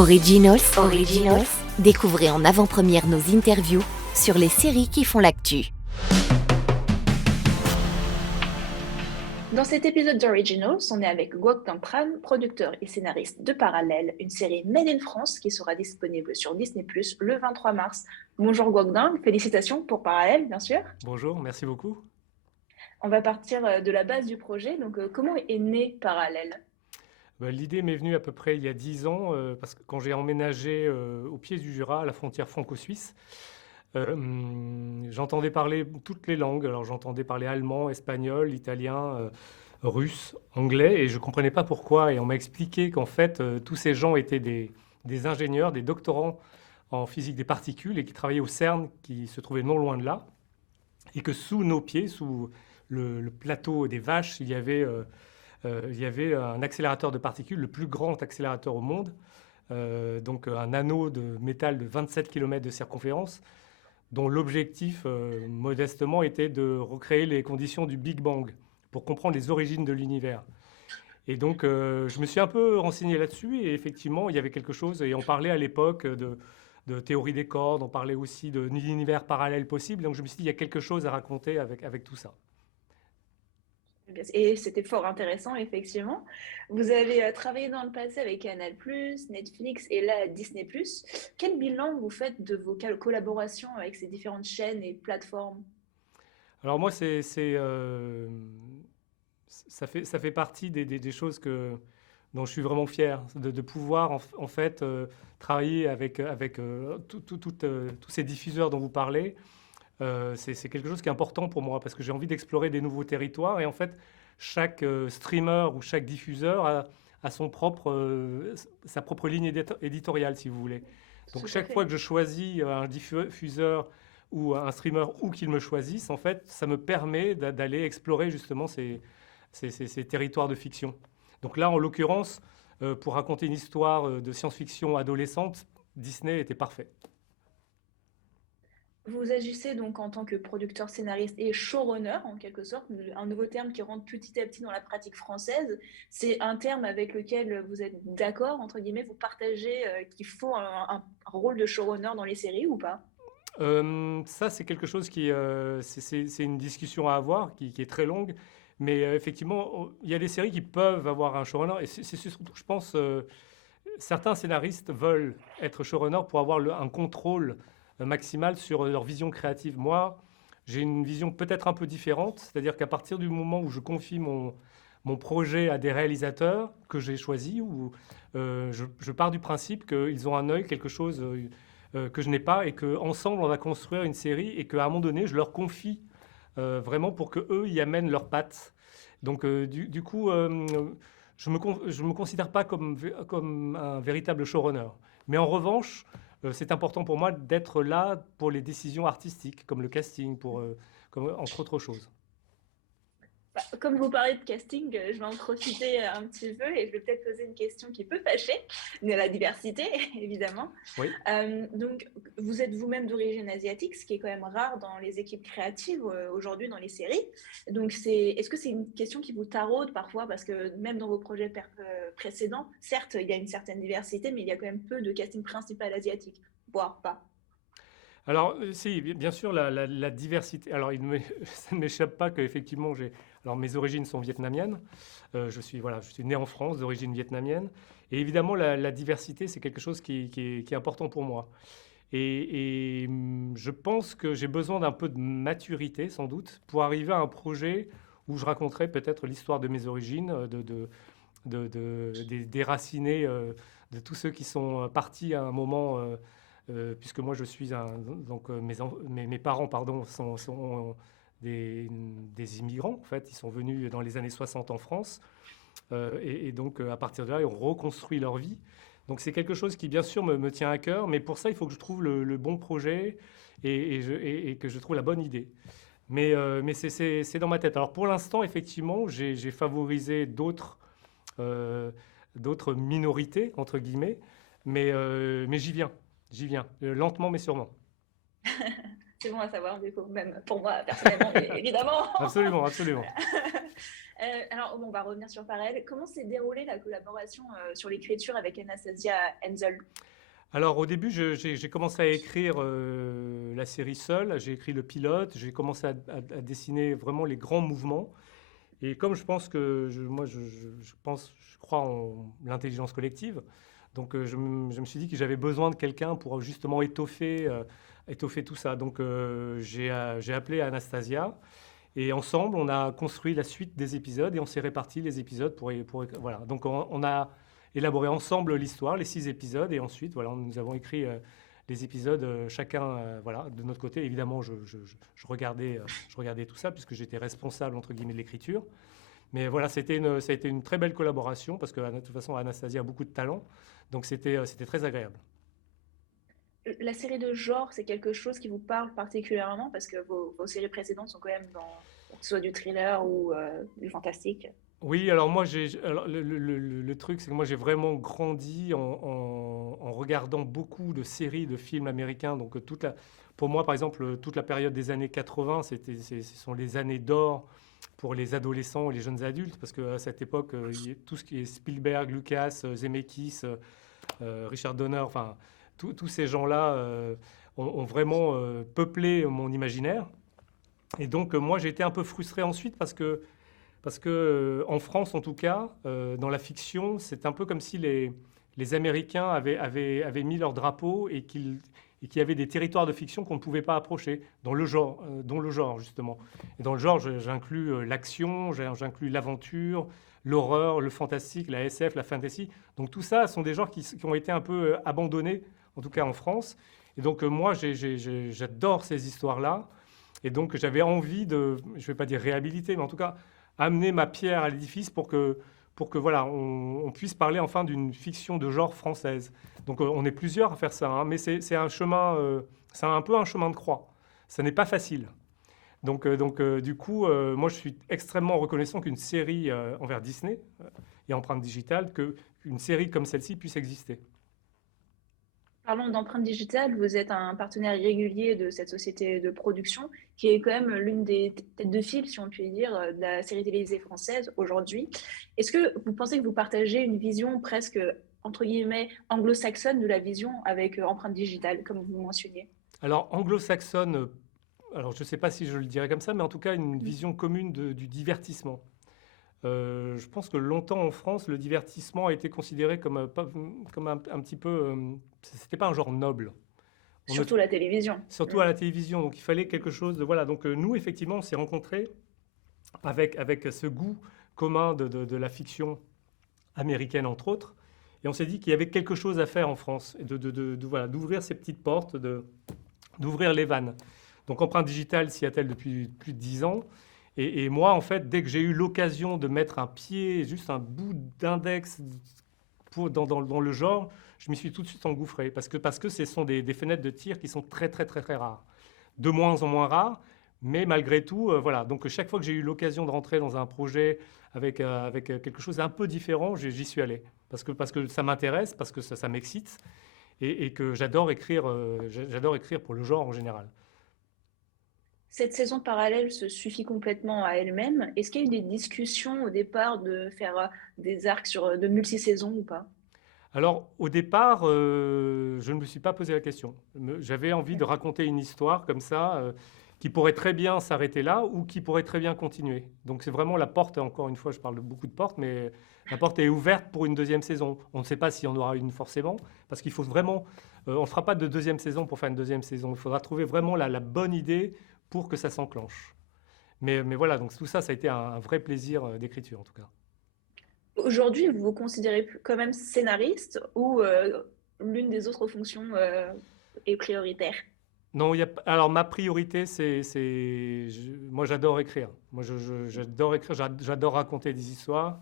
Originals. Découvrez en avant-première nos interviews sur les séries qui font l'actu. Dans cet épisode d'Originals, on est avec Guoquan Tran, producteur et scénariste de Parallèle, une série Made in France qui sera disponible sur Disney+ le 23 mars. Bonjour Guoquan, félicitations pour Parallèle, bien sûr. Bonjour, merci beaucoup. On va partir de la base du projet, donc comment est né Parallèle ? L'idée m'est venue à peu près il y a 10 ans, parce que quand j'ai emménagé au pied du Jura, à la frontière franco-suisse, j'entendais parler toutes les langues. Alors j'entendais parler allemand, espagnol, italien, russe, anglais, et je ne comprenais pas pourquoi. Et on m'a expliqué qu'en fait, tous ces gens étaient des ingénieurs, des doctorants en physique des particules, et qui travaillaient au CERN, qui se trouvait non loin de là, et que sous nos pieds, sous le plateau des Vaches, il y avait un accélérateur de particules, le plus grand accélérateur au monde, donc un anneau de métal de 27 km de circonférence, dont l'objectif, modestement, était de recréer les conditions du Big Bang pour comprendre les origines de l'univers. Et donc, je me suis un peu renseigné là-dessus, et effectivement, il y avait quelque chose, et on parlait à l'époque de théorie des cordes, on parlait aussi d'univers parallèle possible, donc je me suis dit, il y a quelque chose à raconter avec tout ça. Et c'était fort intéressant, effectivement. Vous avez travaillé dans le passé avec Canal+, Netflix et là Disney+. Quel bilan vous faites de vos collaborations avec ces différentes chaînes et plateformes ? Alors moi, ça fait partie des choses dont je suis vraiment fier, de pouvoir en fait travailler avec tous ces diffuseurs dont vous parlez. C'est quelque chose qui est important pour moi parce que j'ai envie d'explorer des nouveaux territoires, et en fait, chaque streamer ou chaque diffuseur a sa propre ligne éditoriale, si vous voulez. Donc chaque fois que je choisis un diffuseur ou un streamer, ou qu'il me choisisse, en fait, ça me permet d'aller explorer justement ces territoires de fiction. Donc là, en l'occurrence, pour raconter une histoire de science-fiction adolescente, Disney était parfait. Vous agissez donc en tant que producteur, scénariste et showrunner, en quelque sorte, un nouveau terme qui rentre petit à petit dans la pratique française. C'est un terme avec lequel vous êtes d'accord, entre guillemets, vous partagez qu'il faut un rôle de showrunner dans les séries ou pas ? Ça, c'est quelque chose c'est une discussion à avoir qui est très longue. Mais effectivement, il y a des séries qui peuvent avoir un showrunner. Et c'est surtout, je pense, certains scénaristes veulent être showrunner pour avoir un contrôle maximal sur leur vision créative. Moi, j'ai une vision peut-être un peu différente. C'est-à-dire qu'à partir du moment où je confie mon projet à des réalisateurs que j'ai choisis, je pars du principe qu'ils ont un œil, quelque chose que je n'ai pas, et qu'ensemble, on va construire une série, et qu'à un moment donné, je leur confie vraiment pour qu'eux y amènent leurs pattes. Donc, du coup, je me considère pas comme un véritable showrunner. Mais en revanche, c'est important pour moi d'être là pour les décisions artistiques, comme le casting, entre autres choses. Comme vous parlez de casting, je vais en profiter un petit peu et je vais peut-être poser une question qui peut fâcher, de la diversité, évidemment. Oui. Donc, vous êtes vous-même d'origine asiatique, ce qui est quand même rare dans les équipes créatives aujourd'hui dans les séries. Donc, est-ce que c'est une question qui vous taraude parfois ? Parce que même dans vos projets précédents, certes, il y a une certaine diversité, mais il y a quand même peu de casting principal asiatique, voire pas. Alors, si, bien sûr, la diversité. Alors, ça ne m'échappe pas qu'effectivement, alors, mes origines sont vietnamiennes. Je suis né en France, d'origine vietnamienne. Et évidemment, la diversité, c'est quelque chose qui est important pour moi. Et je pense que j'ai besoin d'un peu de maturité, sans doute, pour arriver à un projet où je raconterai peut-être l'histoire de mes origines, des déracinés, de tous ceux qui sont partis à un moment. Puisque moi je suis mes parents sont des immigrants, en fait. Ils sont venus dans les années 60 en France, et donc à partir de là ils ont reconstruit leur vie. Donc c'est quelque chose qui bien sûr me tient à cœur, mais pour ça il faut que je trouve le bon projet et que je trouve la bonne idée. Mais c'est dans ma tête. Alors pour l'instant, effectivement, j'ai favorisé d'autres minorités, entre guillemets, mais j'y viens, lentement mais sûrement. C'est bon à savoir, du coup, même pour moi, personnellement, mais évidemment. Absolument, absolument. Alors, on va revenir sur Parallèle. Comment s'est déroulée la collaboration sur l'écriture avec Anastasia Enzel? Alors au début, j'ai commencé à écrire la série seule, j'ai écrit le pilote, j'ai commencé à dessiner vraiment les grands mouvements. Et comme je pense que je crois en l'intelligence collective, donc je me suis dit que j'avais besoin de quelqu'un pour justement étoffer tout ça. Donc j'ai appelé Anastasia et ensemble on a construit la suite des épisodes et on s'est réparti les épisodes voilà. Donc on a élaboré ensemble l'histoire, les 6 épisodes et ensuite voilà nous avons écrit les épisodes chacun voilà de notre côté. Évidemment je regardais tout ça puisque j'étais responsable entre guillemets de l'écriture. Mais voilà, ça a été une très belle collaboration parce que de toute façon, Anastasia a beaucoup de talent. Donc, c'était très agréable. La série de genre, c'est quelque chose qui vous parle particulièrement parce que vos séries précédentes sont quand même dans soit du thriller ou du fantastique. Oui, alors moi, alors, le truc, c'est que moi, j'ai vraiment grandi en regardant beaucoup de séries, de films américains. Donc, pour moi, par exemple, toute la période des années 80, ce sont les années d'or pour les adolescents et les jeunes adultes, parce qu'à cette époque, tout ce qui est Spielberg, Lucas, Zemeckis, Richard Donner, enfin, tous ces gens-là ont vraiment peuplé mon imaginaire. Et donc, moi, j'ai été un peu frustré ensuite parce que en France, en tout cas, dans la fiction, c'est un peu comme si les Américains avaient mis leur drapeau et qu'il y avait des territoires de fiction qu'on ne pouvait pas approcher, dont le genre, justement. Et dans le genre, j'inclus l'action, j'inclus l'aventure, l'horreur, le fantastique, la SF, la fantasy. Donc tout ça sont des genres qui ont été un peu abandonnés, en tout cas en France. Et donc moi, j'adore ces histoires-là. Et donc j'avais envie de, je ne vais pas dire réhabiliter, mais en tout cas amener ma pierre à l'édifice pour que voilà, on puisse parler enfin d'une fiction de genre française. Donc on est plusieurs à faire ça, hein, mais c'est un chemin, c'est un peu un chemin de croix. Ça n'est pas facile. Donc du coup, moi je suis extrêmement reconnaissant qu'une série envers Disney et Empreinte Digitale, qu'une série comme celle-ci puisse exister. Parlons d'empreinte digitale, vous êtes un partenaire régulier de cette société de production qui est quand même l'une des têtes de file, si on peut dire, de la série télévisée française aujourd'hui. Est-ce que vous pensez que vous partagez une vision presque, entre guillemets, anglo-saxonne de la vision avec empreinte digitale, comme vous mentionniez? Alors anglo-saxonne, alors je ne sais pas si je le dirais comme ça, mais en tout cas une vision commune du divertissement. Je pense que longtemps en France, le divertissement a été considéré comme un petit peu. C'était pas un genre noble. Surtout la télévision. Surtout à la télévision. Donc il fallait quelque chose de. Voilà. Donc nous, effectivement, on s'est rencontrés avec ce goût commun de la fiction américaine, entre autres. Et on s'est dit qu'il y avait quelque chose à faire en France, et voilà, d'ouvrir ces petites portes, d'ouvrir les vannes. Donc Empreinte Digitale s'y attelle depuis plus de 10 ans. Et moi, en fait, dès que j'ai eu l'occasion de mettre un pied, juste un bout d'index dans le genre, je m'y suis tout de suite engouffré. Parce que ce sont des fenêtres de tir qui sont très, très, très, très rares. De moins en moins rares, mais malgré tout, voilà. Donc chaque fois que j'ai eu l'occasion de rentrer dans un projet avec quelque chose d'un peu différent, j'y suis allé. Parce que ça m'intéresse, parce que ça m'excite, et que j'adore écrire pour le genre en général. Cette saison parallèle se suffit complètement à elle-même. Est-ce qu'il y a eu des discussions au départ de faire des arcs de multi-saisons ou pas? Alors, au départ, je ne me suis pas posé la question. J'avais envie de raconter une histoire comme ça, qui pourrait très bien s'arrêter là ou qui pourrait très bien continuer. Donc, c'est vraiment la porte, encore une fois, je parle de beaucoup de portes, mais la porte est ouverte pour une deuxième saison. On ne sait pas s'il y en aura une forcément, parce qu'il faut vraiment. On ne fera pas de deuxième saison pour faire une deuxième saison. Il faudra trouver vraiment la bonne idée pour que ça s'enclenche. Mais voilà, donc tout ça, ça a été un vrai plaisir d'écriture, en tout cas. Aujourd'hui, vous vous considérez quand même scénariste ou l'une des autres fonctions est prioritaire? Non, alors ma priorité, moi j'adore écrire. Moi j'adore écrire, j'adore raconter des histoires.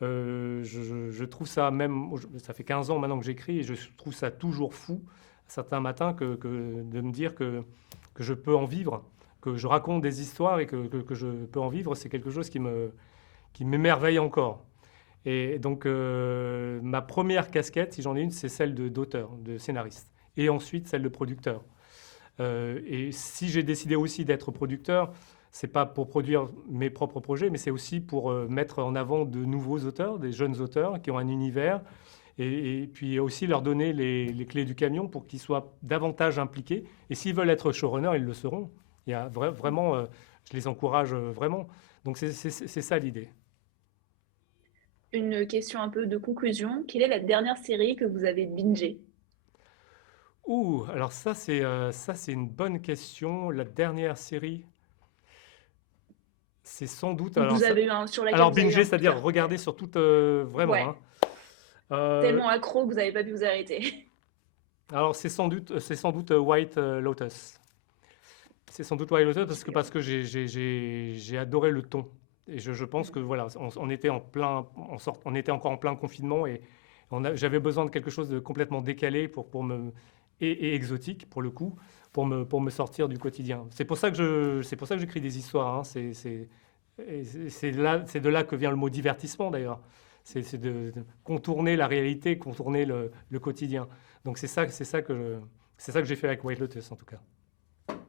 Je trouve ça même, ça fait 15 ans maintenant que j'écris et je trouve ça toujours fou, certains matins, de me dire que je peux en vivre, que je raconte des histoires et que je peux en vivre, c'est quelque chose qui m'émerveille encore. Et donc ma première casquette, si j'en ai une, c'est celle d'auteur, de scénariste. Et ensuite celle de producteur. Et si j'ai décidé aussi d'être producteur, c'est pas pour produire mes propres projets, mais c'est aussi pour mettre en avant de nouveaux auteurs, des jeunes auteurs qui ont un univers, et puis aussi leur donner les clés du camion pour qu'ils soient davantage impliqués. Et s'ils veulent être showrunners, ils le seront. Il y a vraiment, je les encourage vraiment. Donc c'est ça l'idée. Une question un peu de conclusion. Quelle est la dernière série que vous avez bingée? Alors ça c'est une bonne question. La dernière série, c'est sans doute. Vous avez eu un sur laquelle Alors vous avez eu binger, un coup de c'est-à-dire cœur. regarder sur toute vraiment. Ouais. Hein. Tellement accro que vous n'avez pas pu vous arrêter. Alors c'est sans doute White Lotus. C'est sans doute White Lotus parce que j'ai adoré le ton. Et je pense que voilà, on était on était encore en plein confinement et j'avais besoin de quelque chose de complètement décalé et exotique pour le coup, pour me sortir du quotidien. C'est pour ça que j'écris des histoires. Hein. C'est de là que vient le mot divertissement d'ailleurs. C'est de contourner la réalité, contourner le quotidien. Donc c'est ça que j'ai fait avec White Lotus en tout cas.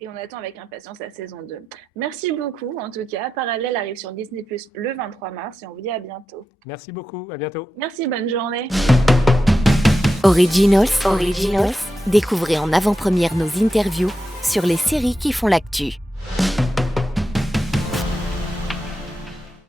Et on attend avec impatience la saison 2. Merci beaucoup, en tout cas. Parallèle arrive sur Disney+ le 23 mars et on vous dit à bientôt. Merci beaucoup, à bientôt. Merci, bonne journée. Originals. Découvrez en avant-première nos interviews sur les séries qui font l'actu.